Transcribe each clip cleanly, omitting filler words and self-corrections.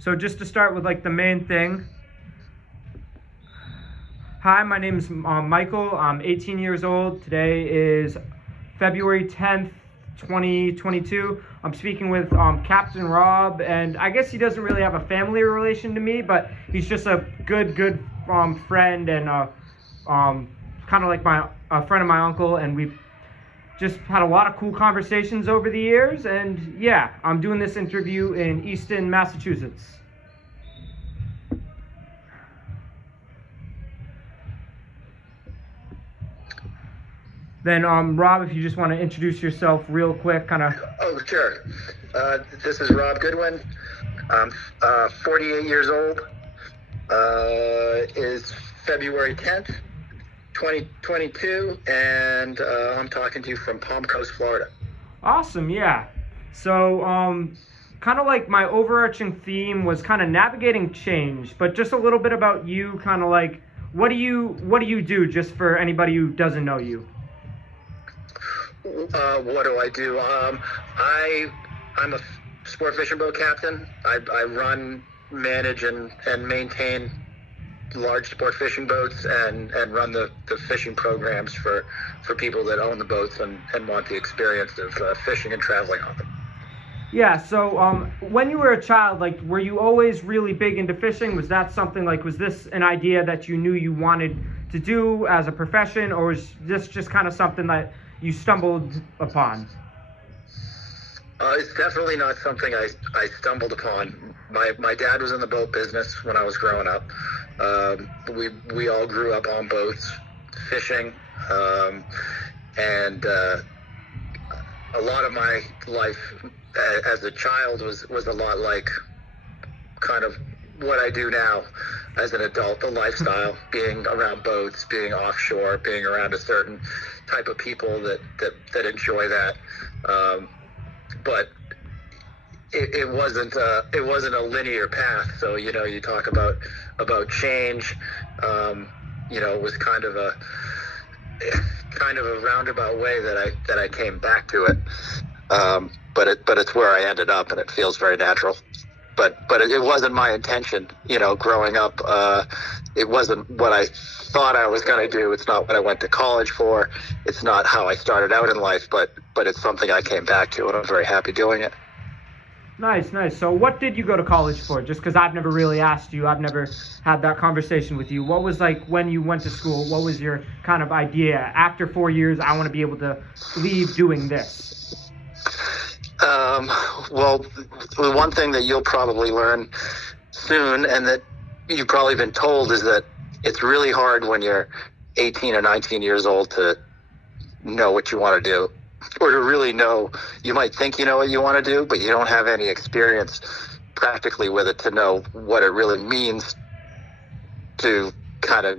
So just to start with like the main thing. Hi, my name is Michael. I'm 18 years old. Today is February 10th, 2022. I'm speaking with Captain Rob, and I guess he doesn't really have a family relation to me, but he's just a good friend and kind of like a friend of my uncle, and we've just had a lot of cool conversations over the years. And yeah, I'm doing this interview in Easton, Massachusetts. Then, Rob, if you just want to introduce yourself real quick, kind of. Oh, sure. This is Rob Goodwin. I'm 48 years old. Is February 10th, 2022, and I'm talking to you from Palm Coast, Florida. Awesome, yeah. So, kind of like my overarching theme was kind of navigating change, but just a little bit about you, kind of like what do you do, just for anybody who doesn't know you? What do I do? I'm a sport fishing boat captain. I run, manage, and maintain large sport fishing boats and run the fishing programs for people that own the boats and want the experience of fishing and traveling on them. Yeah, so when you were a child, like, were you always really big into fishing? Was that something like, was this an idea that you knew you wanted to do as a profession, or was this just kind of something that you stumbled upon? It's definitely not something I stumbled upon. My dad was in the boat business when I was growing up. We all grew up on boats, fishing, and a lot of my life as a child was a lot like kind of what I do now as an adult, the lifestyle, being around boats, being offshore, being around a certain type of people that enjoy that. But it wasn't a linear path. So, you talk about change, it was kind of a roundabout way that I came back to it. But it's where I ended up, and it feels very natural. But it wasn't my intention, growing up. It wasn't what I thought I was going to do. It's not what I went to college for. It's not how I started out in life, but it's something I came back to, and I'm very happy doing it. Nice. So what did you go to college for? Just because I've never really asked you. I've never had that conversation with you. What was like when you went to school? What was your kind of idea? After 4 years, I want to be able to leave doing this. Well, the one thing that you'll probably learn soon, and that you've probably been told, is that it's really hard when you're 18 or 19 years old to know what you want to do, or to really know. You might think you know what you want to do, but you don't have any experience practically with it to know what it really means to kind of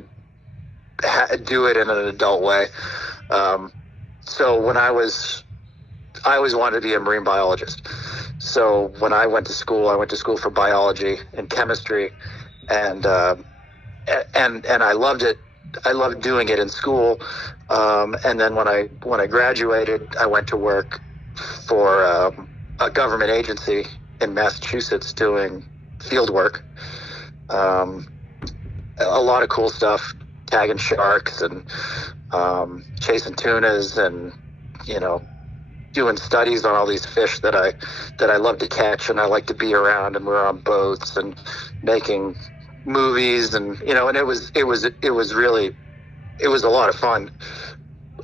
do it in an adult way. So when I always wanted to be a marine biologist. So when I went to school for biology and chemistry, and I loved it. I loved doing it in school. And then when I graduated, I went to work for a government agency in Massachusetts doing field work. A lot of cool stuff, tagging sharks and chasing tunas, and doing studies on all these fish that I love to catch and I like to be around, and we're on boats and making movies, and and it was really a lot of fun.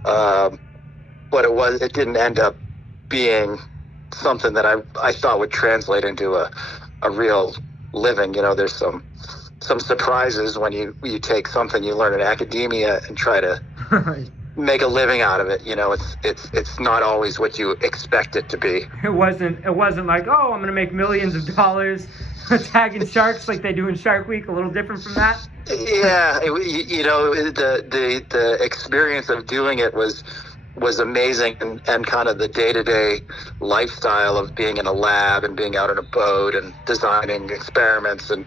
But it didn't end up being something that I thought would translate into a real living. There's some surprises when you take something you learn in academia and try to make a living out of it. It's not always what you expect it to be. It wasn't like, oh, I'm gonna make millions of dollars tagging sharks like they do in Shark Week. A little different from that. Yeah, the experience of doing it was amazing, and kind of the day-to-day lifestyle of being in a lab and being out on a boat and designing experiments and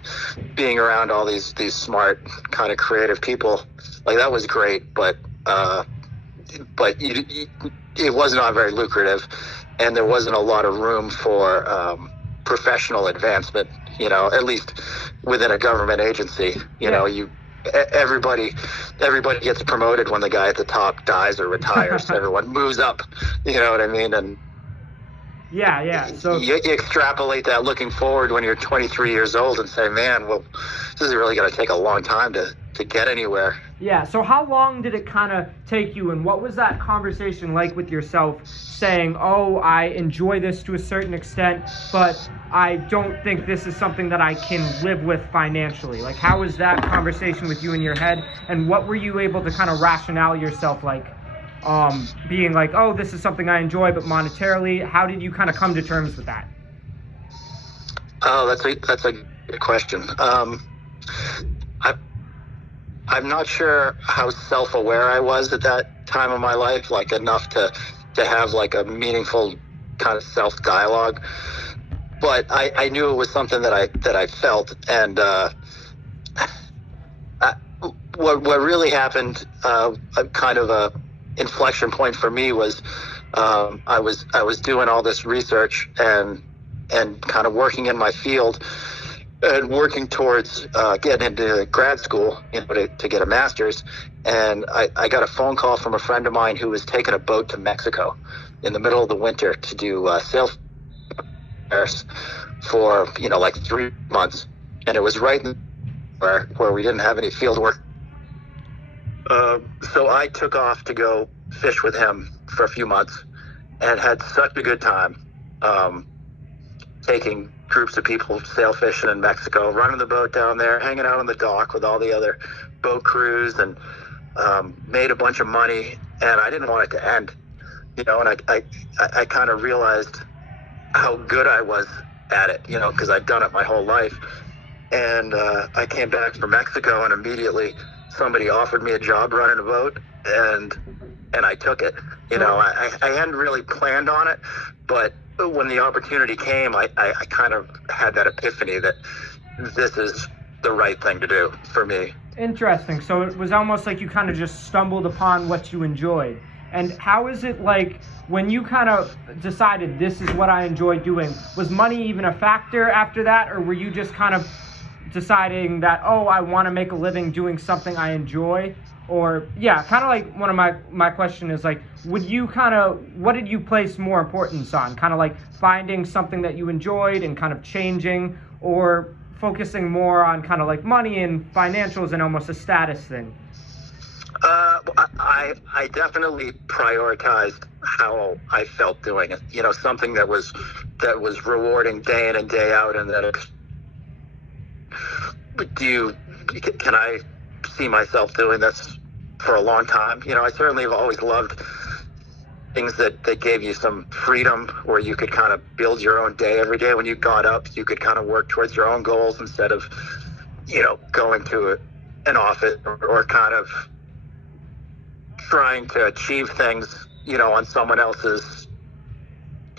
being around all these smart, kind of creative people. Like, that was great, but it was not very lucrative, and there wasn't a lot of room for professional advancement. at least within a government agency. Everybody gets promoted when the guy at the top dies or retires. Everyone moves up, you know what I mean? And yeah. So you extrapolate that looking forward when you're 23 years old and say, man, well, this is really going to take a long time to get anywhere. Yeah, so how long did it kind of take you, and what was that conversation like with yourself, saying, oh, I enjoy this to a certain extent, but I don't think this is something that I can live with financially? Like, how was that conversation with you in your head, and what were you able to kind of rationale yourself, like, being like, oh, this is something I enjoy, but monetarily, how did you kind of come to terms with that? Oh, that's a good question. I'm not sure how self-aware I was at that time of my life, like enough to have like a meaningful kind of self-dialogue. But I knew it was something that I felt, and what really happened, kind of a inflection point for me was I was doing all this research and kind of working in my field and working towards getting into grad school, to get a master's. And I got a phone call from a friend of mine who was taking a boat to Mexico in the middle of the winter to do sail for like 3 months, and it was right where we didn't have any field work. So I took off to go fish with him for a few months and had such a good time, taking groups of people sail fishing in Mexico, running the boat down there, hanging out on the dock with all the other boat crews, and made a bunch of money. And I didn't want it to end, and I kind of realized how good I was at it, because I'd done it my whole life. And I came back from Mexico, and immediately somebody offered me a job running a boat, and I took it. I hadn't really planned on it, but when the opportunity came, I kind of had that epiphany that this is the right thing to do for me. Interesting. So it was almost like you kind of just stumbled upon what you enjoyed. And how is it like when you kind of decided this is what I enjoy doing? Was money even a factor after that, or were you just kind of deciding that, oh, I want to make a living doing something I enjoy? Or, yeah, kind of like one of my question is like, what did you place more importance on? Kind of like finding something that you enjoyed and kind of changing, or focusing more on kind of like money and financials and almost a status thing? I definitely prioritized how I felt doing it. Something that was rewarding day in and day out, and that can I see myself doing this for a long time? I certainly have always loved things that gave you some freedom, where you could kind of build your own day every day. When you got up, you could kind of work towards your own goals instead of, going to an office or kind of trying to achieve things, on someone else's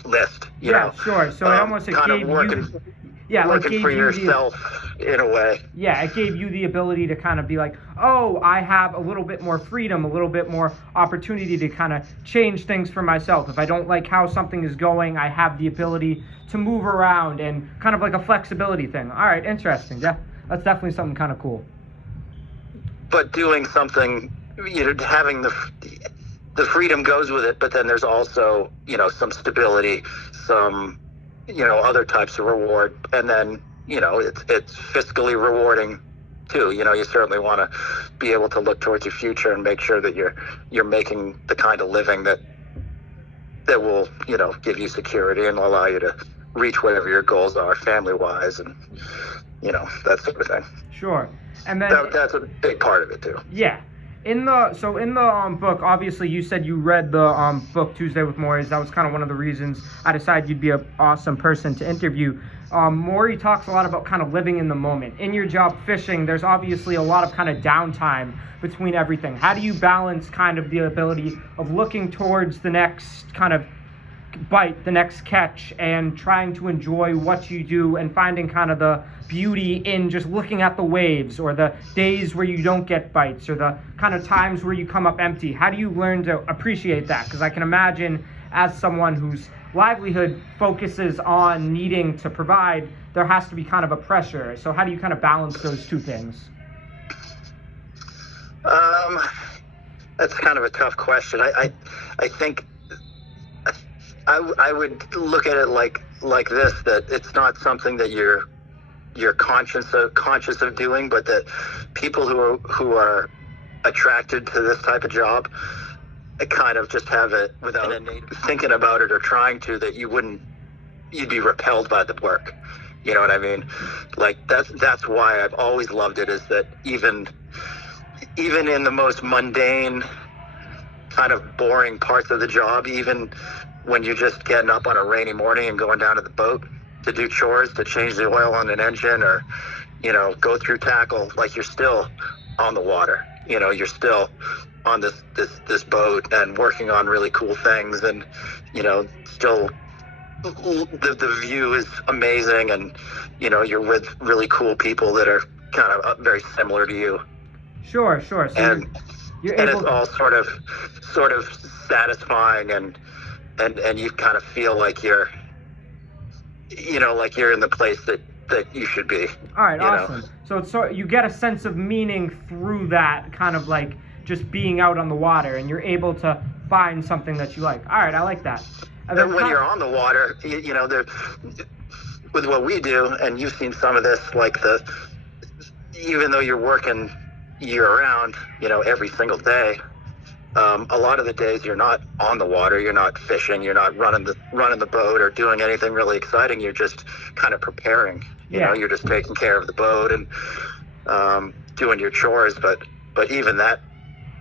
list. Sure. So it almost kind gave of working, you, working for yourself in a way. Yeah, it gave you the ability to kind of be like, oh, I have a little bit more freedom, a little bit more opportunity to kind of change things for myself. If I don't like how something is going, I have the ability to move around, and kind of like a flexibility thing. All right, interesting. Yeah, that's definitely something kind of cool. But doing something, having the freedom goes with it, but then there's also, some stability, some, other types of reward. And then, it's fiscally rewarding too. You certainly want to be able to look towards your future and make sure that you're making the kind of living that will, give you security and allow you to reach whatever your goals are family wise, and, that sort of thing. Sure. And then that's a big part of it too. Yeah. In the book, obviously you said you read the book Tuesday with Maury. That was kind of one of the reasons I decided you'd be an awesome person to interview. Maury talks a lot about kind of living in the moment. In your job fishing, there's obviously a lot of kind of downtime between everything. How do you balance kind of the ability of looking towards the next kind of bite, the next catch, and trying to enjoy what you do, and finding kind of the beauty in just looking at the waves, or the days where you don't get bites, or the kind of times where you come up empty? How do you learn to appreciate that? Because I can imagine, as someone whose livelihood focuses on needing to provide, there has to be kind of a pressure. So how do you kind of balance those two things? That's kind of a tough question. I think I would look at it like this, that it's not something that you're conscious of doing, but that people who are attracted to this type of job kind of just have it without thinking about it or trying to, that you'd be repelled by the work. You know what I mean? Like that's why I've always loved it, is that even in the most mundane, kind of boring parts of the job, even when you're just getting up on a rainy morning and going down to the boat to do chores, to change the oil on an engine, or, you know, go through tackle, like you're still on the water. You know, you're still on this boat and working on really cool things, and, you know, still the view is amazing, and, you know, you're with really cool people that are kind of very similar to you. Sure. So you're able it's all sort of satisfying, and you kind of feel like you're, you know, like you're in the place that you should be. All right, awesome. So you get a sense of meaning through that, kind of like just being out on the water, and you're able to find something that you like. All right, I like that. And when you're on the water, you know, with what we do, and you've seen some of this, like even though you're working year-round, you know, every single day, a lot of the days you're not on the water, you're not fishing, you're not running the boat or doing anything really exciting. You're just kind of preparing. You know, you're just taking care of the boat and doing your chores. But even that,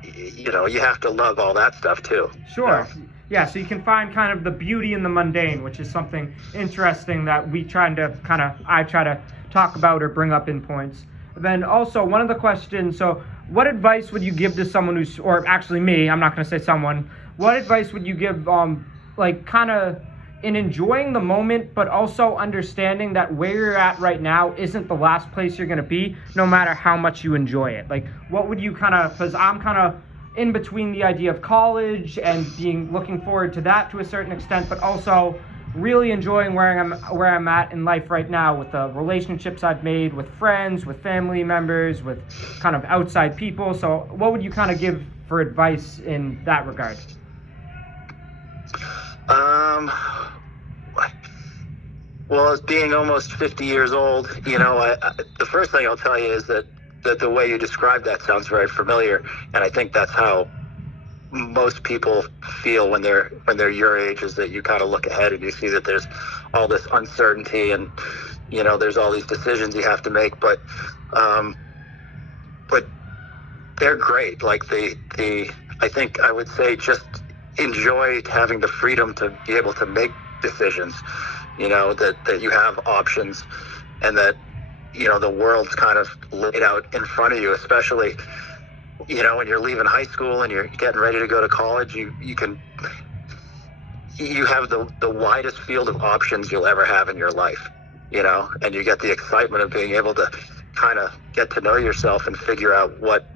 you know, you have to love all that stuff too. Sure. You know? Yeah, so you can find kind of the beauty in the mundane, which is something interesting that I try to talk about or bring up in points. Then also, one of the questions, so what advice would you give to someone or actually me, I'm not going to say someone, what advice would you give, like, kind of in enjoying the moment, but also understanding that where you're at right now isn't the last place you're going to be, no matter how much you enjoy it? Like, what would you because I'm kind of in between the idea of college and looking forward to that to a certain extent, but also really enjoying where I'm at in life right now, with the relationships I've made with friends, with family members, with kind of outside people. So what would you kind of give for advice in that regard? Well, as being almost 50 years old, you know, the first thing I'll tell you is that the way you described that sounds very familiar, and I think that's how most people feel when they're your age, is that you kind of look ahead and you see that there's all this uncertainty, and, you know, there's all these decisions you have to make, but they're great. Like I think I would say just enjoy having the freedom to be able to make decisions, you know, that you have options, and that, you know, the world's kind of laid out in front of you, especially, you know, when you're leaving high school and you're getting ready to go to college. You have the widest field of options you'll ever have in your life, you know, and you get the excitement of being able to kind of get to know yourself and figure out what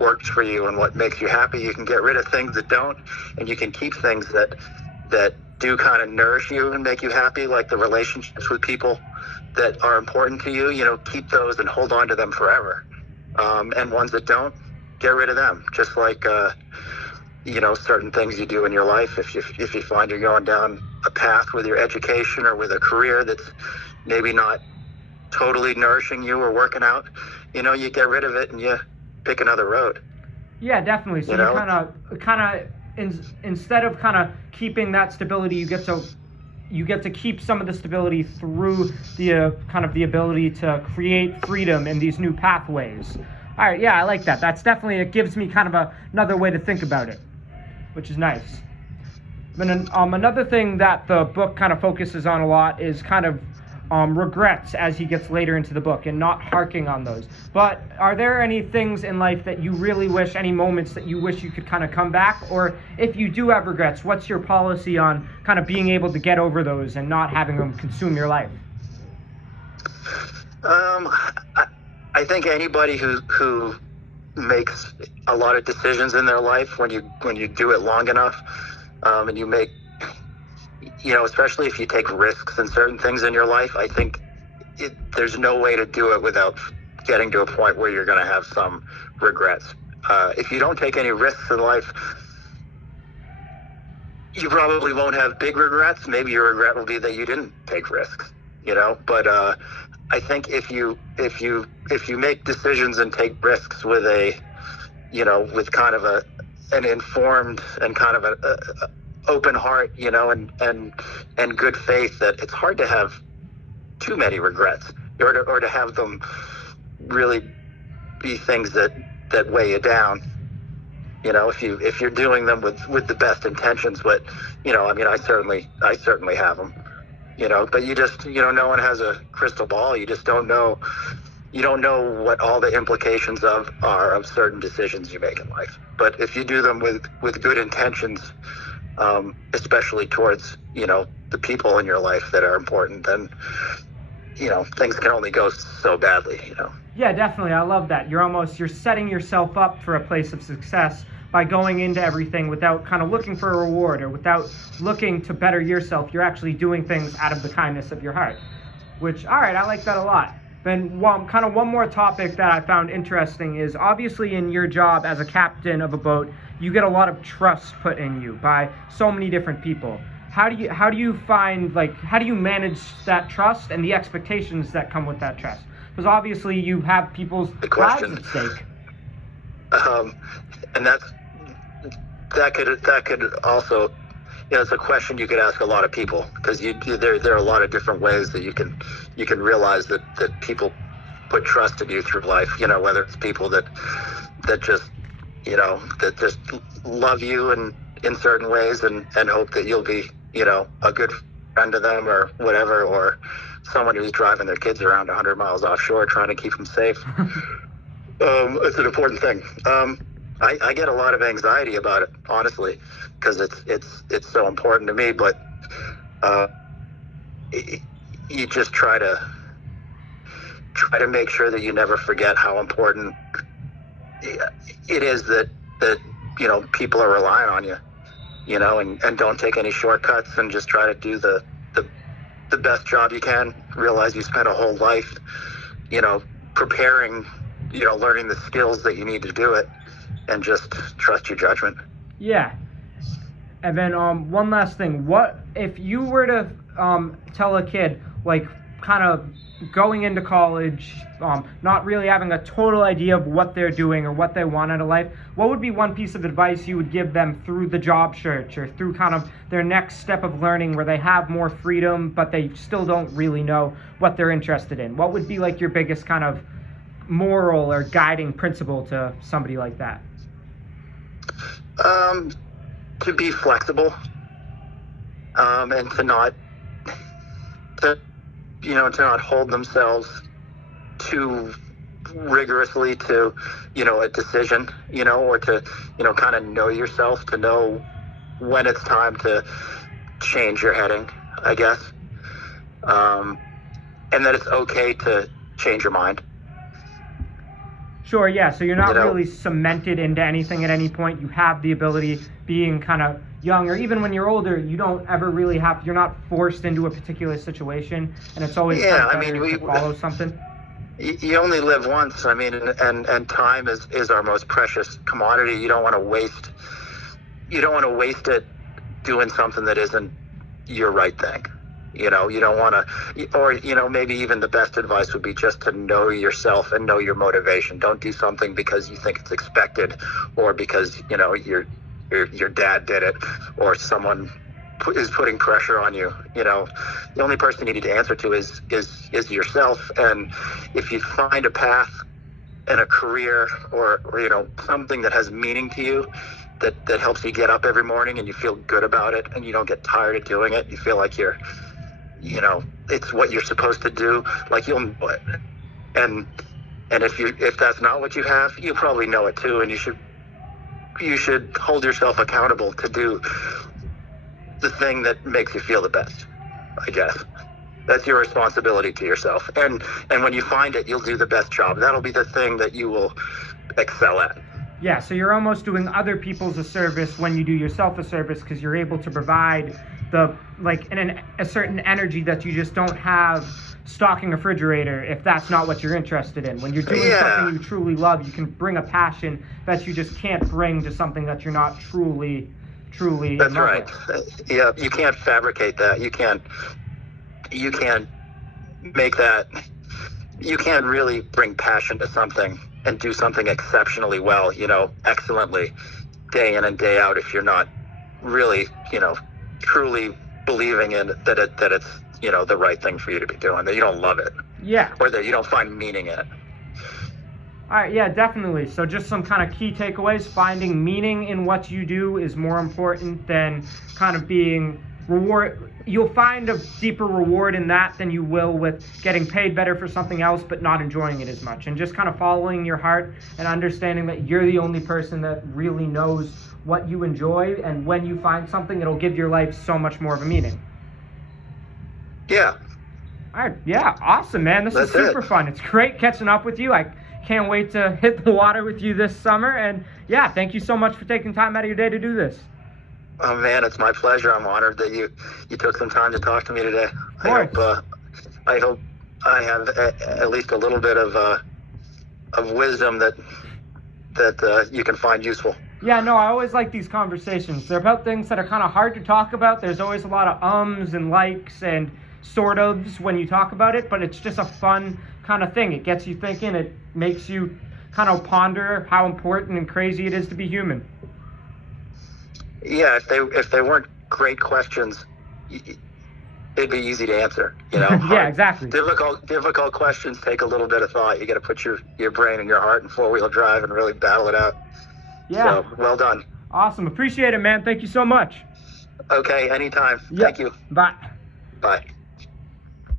works for you and what makes you happy. You can get rid of things that don't, and you can keep things that do kind of nourish you and make you happy, like the relationships with people that are important to you. You know, keep those and hold on to them forever. And ones that don't, get rid of them. Just like, you know, certain things you do in your life. If you find you're going down a path with your education or with a career that's maybe not totally nourishing you or working out, you know, you get rid of it and you pick another road. Yeah, definitely. So you kind of instead of kind of keeping that stability, you get to keep some of the stability through the kind of the ability to create freedom in these new pathways. All right, yeah, I like that. That's definitely, it gives me kind of another way to think about it, which is nice. Then another thing that the book kind of focuses on a lot is kind of regrets as he gets later into the book, and not harking on those. But are there any things in life that you really wish, any moments that you wish you could kind of come back? Or if you do have regrets, what's your policy on kind of being able to get over those and not having them consume your life? I think anybody who makes a lot of decisions in their life, when you do it long enough, and you make, you know, especially if you take risks in certain things in your life, I think there's no way to do it without getting to a point where you're going to have some regrets. If you don't take any risks in life, you probably won't have big regrets. Maybe your regret will be that you didn't take risks, But I think if you make decisions and take risks with with kind of an informed and kind of a open heart, and good faith, that it's hard to have too many regrets, or to have them really be things that weigh you down. If you're doing them with the best intentions, but I certainly have them. But you just, no one has a crystal ball. You just don't know. You don't know what all the implications are of certain decisions you make in life. But if you do them with good intentions, especially towards, the people in your life that are important, then, things can only go so badly, Yeah, definitely. I love that. You're setting yourself up for a place of success by going into everything without kind of looking for a reward or without looking to better yourself. You're actually doing things out of the kindness of your heart, which, all right, I like that a lot. Then one more topic that I found interesting is, obviously in your job as a captain of a boat, you get a lot of trust put in you by so many different people. How do you manage that trust and the expectations that come with that trust? Because obviously you have people's lives at stake. And that could also, it's a question you could ask a lot of people, because there are a lot of different ways that you can realize that people put trust in you through life. Whether it's people that just that just love you in certain ways and hope that you'll be a good friend to them or whatever, or someone who's driving their kids around 100 miles offshore trying to keep them safe. It's an important thing. I get a lot of anxiety about it, honestly, because it's so important to me. But you just try to make sure that you never forget how important it is that people are relying on you, and don't take any shortcuts, and just try to do the best job you can. Realize you spent a whole life, preparing, learning the skills that you need to do it, and just trust your judgment. Yeah. And then one last thing. What if you were to tell a kid, like, kind of going into college, not really having a total idea of what they're doing or what they want out of life, what would be one piece of advice you would give them through the job search or through kind of their next step of learning, where they have more freedom but they still don't really know what they're interested in? What would be like your biggest kind of moral or guiding principle to somebody like that? To be flexible, and to not hold themselves too rigorously to a decision, or to kind of know yourself, to know when it's time to change your heading, I guess, and that it's okay to change your mind. Sure, yeah. So you're not really cemented into anything at any point. You have the ability, being kind of young, or even when you're older, you don't ever really you're not forced into a particular situation, and it's always to follow something. You only live once. And time is our most precious commodity. You don't want to waste it doing something that isn't your right thing. You don't want to, or, maybe even the best advice would be just to know yourself and know your motivation. Don't do something because you think it's expected, or because, your dad did it, or someone is putting pressure on you. The only person you need to answer to is yourself. And if you find a path and a career, or something that has meaning to you, that helps you get up every morning and you feel good about it, and you don't get tired of doing it, you feel like it's what you're supposed to do, like, you'll know it. And if that's not what you have, you probably know it too, and you should hold yourself accountable to do the thing that makes you feel the best, I guess. That's your responsibility to yourself. And when you find it, you'll do the best job. That'll be the thing that you will excel at. Yeah, so you're almost doing other people's a service when you do yourself a service, because you're able to provide a certain energy that you just don't have stocking a refrigerator if that's not what you're interested in. When you're doing something you truly love, you can bring a passion that you just can't bring to something that you're not truly That's in love right. with. Yeah, you can't fabricate that. You can't make that. You can't really bring passion to something and do something exceptionally well, excellently, day in and day out, if you're not really, truly believing in that it's, the right thing for you to be doing, that you don't love it. Yeah. Or that you don't find meaning in it. All right, yeah, definitely. So just some kind of key takeaways. Finding meaning in what you do is more important than kind of being reward. You'll find a deeper reward in that than you will with getting paid better for something else but not enjoying it as much. And just kind of following your heart and understanding that you're the only person that really knows what you enjoy, and when you find something, it'll give your life so much more of a meaning. Yeah. All right, yeah, awesome, man. This is super fun. It's great catching up with you. I can't wait to hit the water with you this summer. And yeah, thank you so much for taking time out of your day to do this. Oh man, it's my pleasure. I'm honored that you took some time to talk to me today. I hope I have at least a little bit of wisdom that you can find useful. Yeah, no, I always like these conversations. They're about things that are kind of hard to talk about. There's always a lot of ums and likes and sort ofs when you talk about it, but it's just a fun kind of thing. It gets you thinking. It makes you kind of ponder how important and crazy it is to be human. Yeah, if they weren't great questions, it'd be easy to answer. Yeah, exactly. Difficult questions take a little bit of thought. You got to put your brain and your heart in four-wheel drive and really battle it out. Yeah. So, well done. Awesome. Appreciate it, man. Thank you so much. Okay, anytime. Yep. Thank you. Bye. Bye.